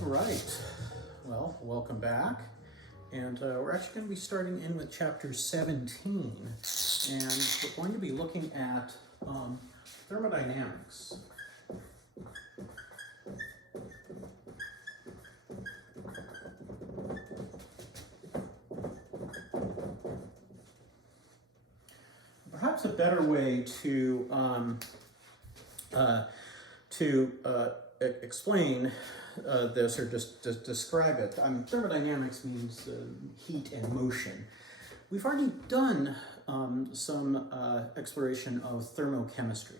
Right. Well, welcome back. And we're actually going to be starting in with chapter 17. And we're going to be looking at thermodynamics. Perhaps a better way to explain this, or just describe it. Thermodynamics means heat and motion. We've already done some exploration of thermochemistry.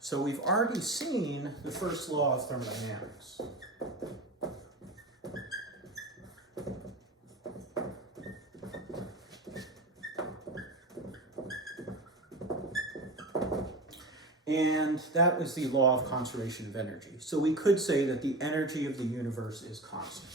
So we've already seen the first law of thermodynamics. And that was the law of conservation of energy. So we could say that the energy of the universe is constant.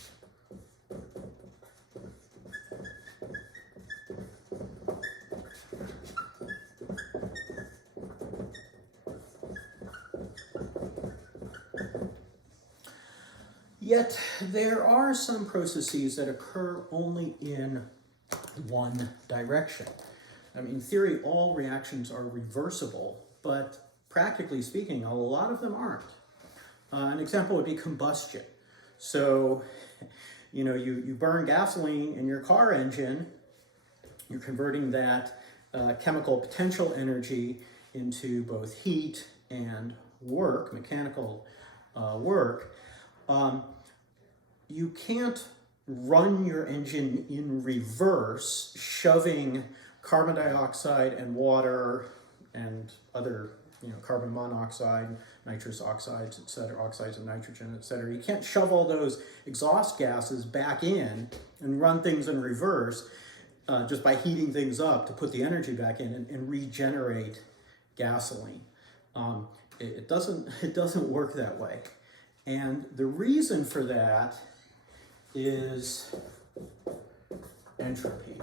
Yet there are some processes that occur only in one direction. I mean, in theory, all reactions are reversible, but practically speaking, a lot of them aren't. An example would be combustion. So, you burn gasoline in your car engine, you're converting that chemical potential energy into both heat and work, mechanical work. You can't run your engine in reverse, shoving carbon dioxide and water and other carbon monoxide, nitrous oxides, etc., oxides of nitrogen, etc. You can't shove all those exhaust gases back in and run things in reverse just by heating things up to put the energy back in and regenerate gasoline. It doesn't work that way. And the reason for that is entropy.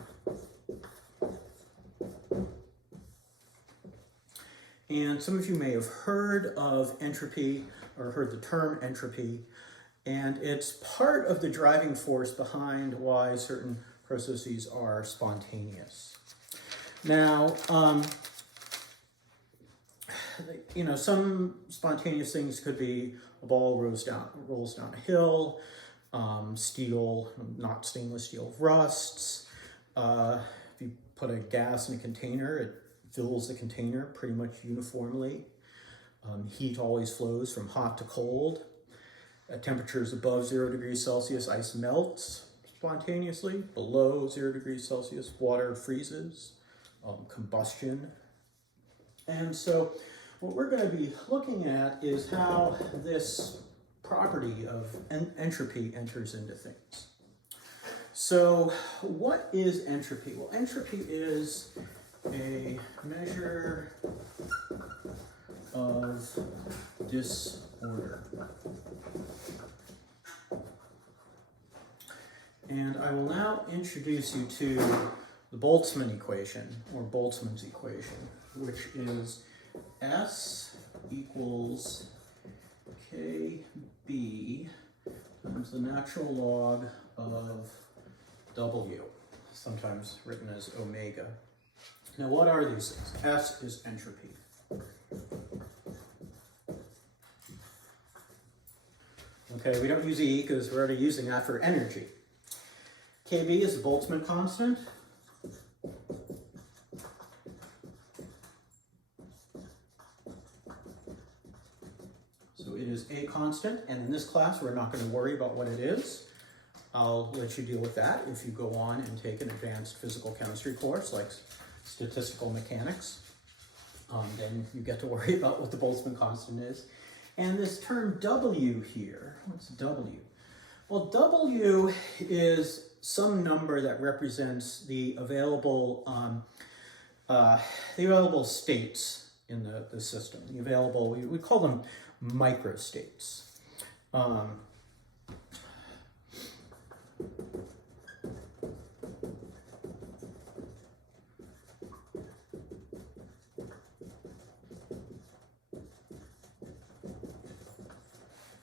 And some of you may have heard of entropy or heard the term entropy, and it's part of the driving force behind why certain processes are spontaneous. Now, some spontaneous things could be a ball rolls down a hill, steel, not stainless steel, rusts. If you put a gas in a container, it fills the container pretty much uniformly. Heat always flows from hot to cold. At temperatures above 0 degrees Celsius, ice melts spontaneously. Below 0 degrees Celsius, water freezes. Combustion. And so what we're going to be looking at is how this property of entropy enters into things. So what is entropy? Well, entropy is a measure of disorder. And I will now introduce you to the Boltzmann equation, or Boltzmann's equation, which is S equals KB times the natural log of W, sometimes written as omega. Now, what are these things? S is entropy. Okay, we don't use E because we're already using that for energy. KB is the Boltzmann constant. So it is a constant, and in this class we're not going to worry about what it is. I'll let you deal with that if you go on and take an advanced physical chemistry course like statistical mechanics. Then you get to worry about what the Boltzmann constant is. And this term W here, what's W? Well, W is some number that represents the available states in the system. The available, we call them microstates.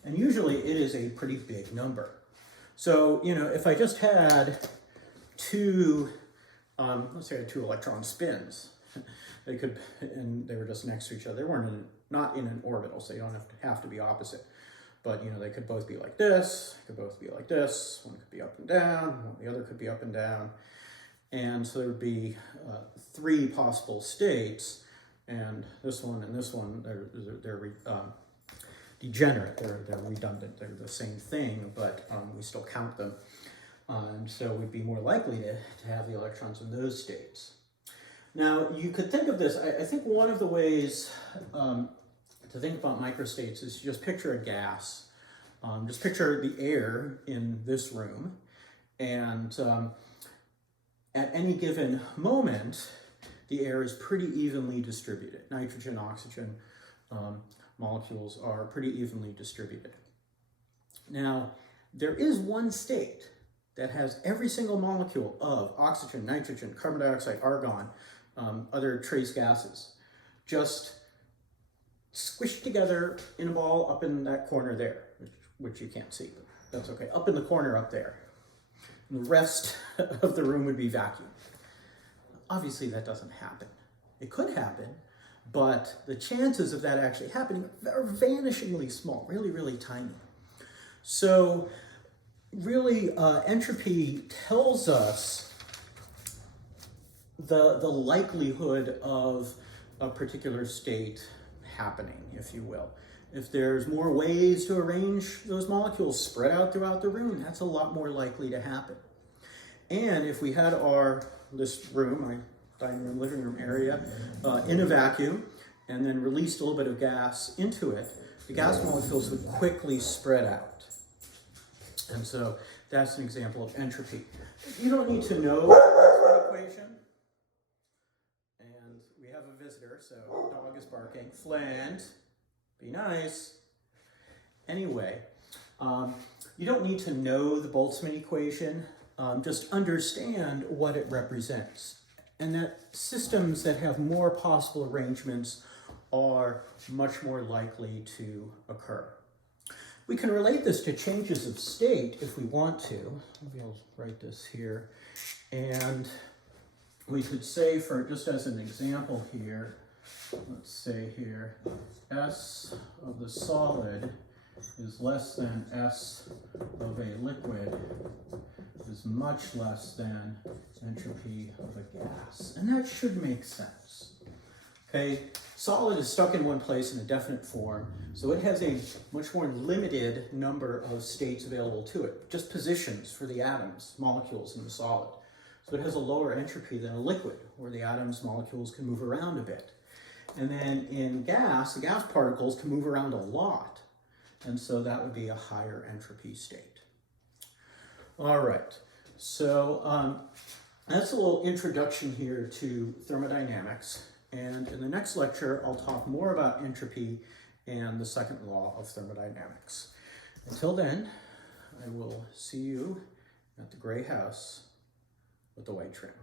And usually it is a pretty big number. So, you know, if I just had two, let's say I had two electron spins, they could, and they were just next to each other. They weren't not in an orbital, so you don't have to be opposite. But, you know, they could both be like this, could both be like this. One could be up and down, the other could be up and down. And so there would be three possible states, and this one, they're degenerate, they're redundant, they're the same thing, but we still count them. And so we'd be more likely to have the electrons in those states. Now, you could think of this, I think one of the ways to think about microstates is just picture a gas. Just picture the air in this room, and at any given moment, the air is pretty evenly distributed. Nitrogen, oxygen molecules are pretty evenly distributed. Now, there is one state that has every single molecule of oxygen, nitrogen, carbon dioxide, argon, other trace gases, just squished together in a ball up in that corner there, which you can't see, but that's okay. Up in the corner up there. And the rest of the room would be vacuum. Obviously, that doesn't happen. It could happen, but the chances of that actually happening are vanishingly small, really, really tiny. So really, entropy tells us the likelihood of a particular state happening, if you will. If there's more ways to arrange those molecules spread out throughout the room, that's a lot more likely to happen. And if we had this room, my dining room, living room area, in a vacuum, and then released a little bit of gas into it, the gas molecules would quickly spread out. And so that's an example of entropy. You don't need to know the Boltzmann equation. And we have a visitor, so the dog is barking. Flint, be nice. Anyway, you don't need to know the Boltzmann equation. Just understand what it represents. And that systems that have more possible arrangements are much more likely to occur. We can relate this to changes of state if we want to. Maybe I'll write this here. And we could say, for just as an example here, let's say here, S of the solid is less than S of a liquid is much less than entropy of a gas. And that should make sense. Okay, solid is stuck in one place in a definite form, so it has a much more limited number of states available to it, just positions for the atoms, molecules in the solid. So it has a lower entropy than a liquid, where the atoms, molecules can move around a bit. And then in gas, the gas particles can move around a lot, and so that would be a higher entropy state. All right, so that's a little introduction here to thermodynamics. And in the next lecture, I'll talk more about entropy and the second law of thermodynamics. Until then, I will see you at the gray house with the white trim.